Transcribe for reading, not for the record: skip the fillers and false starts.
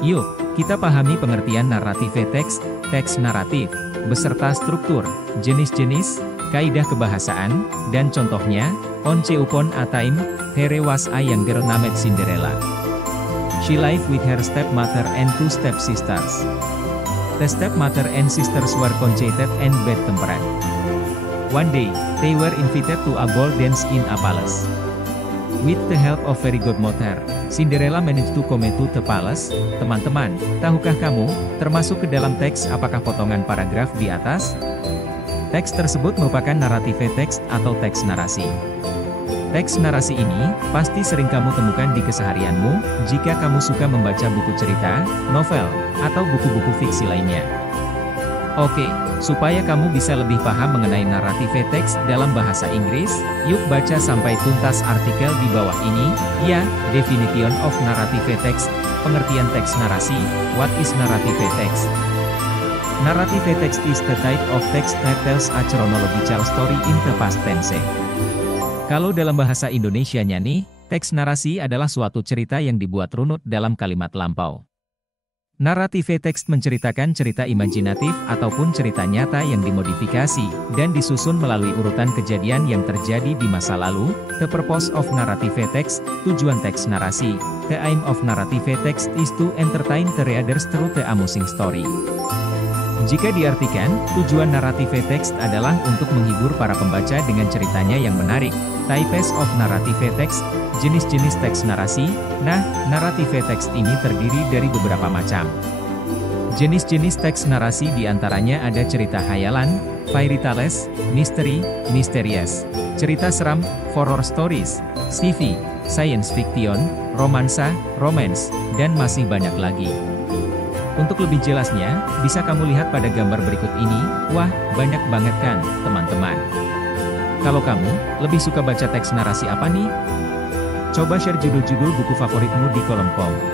Yuk, kita pahami pengertian narative text, teks naratif, beserta struktur, jenis-jenis, kaidah kebahasaan, dan contohnya. Once upon a time, there was a young girl named Cinderella. She lived with her stepmother and two stepsisters. The stepmother and sisters were conceited and bad-tempered. One day, they were invited to a ball dance in a palace. With the help of fairy godmother, Cinderella managed to come to the palace. Teman-teman, tahukah kamu, termasuk ke dalam teks apakah potongan paragraf di atas? Teks tersebut merupakan narative text atau teks narasi. Teks narasi ini, pasti sering kamu temukan di keseharianmu, jika kamu suka membaca buku cerita, novel, atau buku-buku fiksi lainnya. Oke, supaya kamu bisa lebih paham mengenai narative text dalam bahasa Inggris, yuk baca sampai tuntas artikel di bawah ini. Ya, definition of narrative text, pengertian teks narasi. What is narrative text? Narrative text is the type of text that tells a chronological story in the past tense. Kalau dalam bahasa Indonesianya nih, teks narasi adalah suatu cerita yang dibuat runut dalam kalimat lampau. Narative text menceritakan cerita imajinatif ataupun cerita nyata yang dimodifikasi, dan disusun melalui urutan kejadian yang terjadi di masa lalu. The purpose of narrative text, tujuan teks narasi. The aim of narrative text is to entertain the readers through the amusing story. Jika diartikan, tujuan narative text adalah untuk menghibur para pembaca dengan ceritanya yang menarik. Types of narrative text, jenis-jenis teks narasi. Nah, narative text ini terdiri dari beberapa macam. Jenis-jenis teks narasi diantaranya ada cerita hayalan, fairy tales, misteri, misterius, cerita seram, horror stories, sci-fi, science fiction, romansa, romance, dan masih banyak lagi. Untuk lebih jelasnya, bisa kamu lihat pada gambar berikut ini. Wah, banyak banget kan, teman-teman. Kalau kamu, lebih suka baca teks narasi apa nih? Coba share judul-judul buku favoritmu di kolom komen.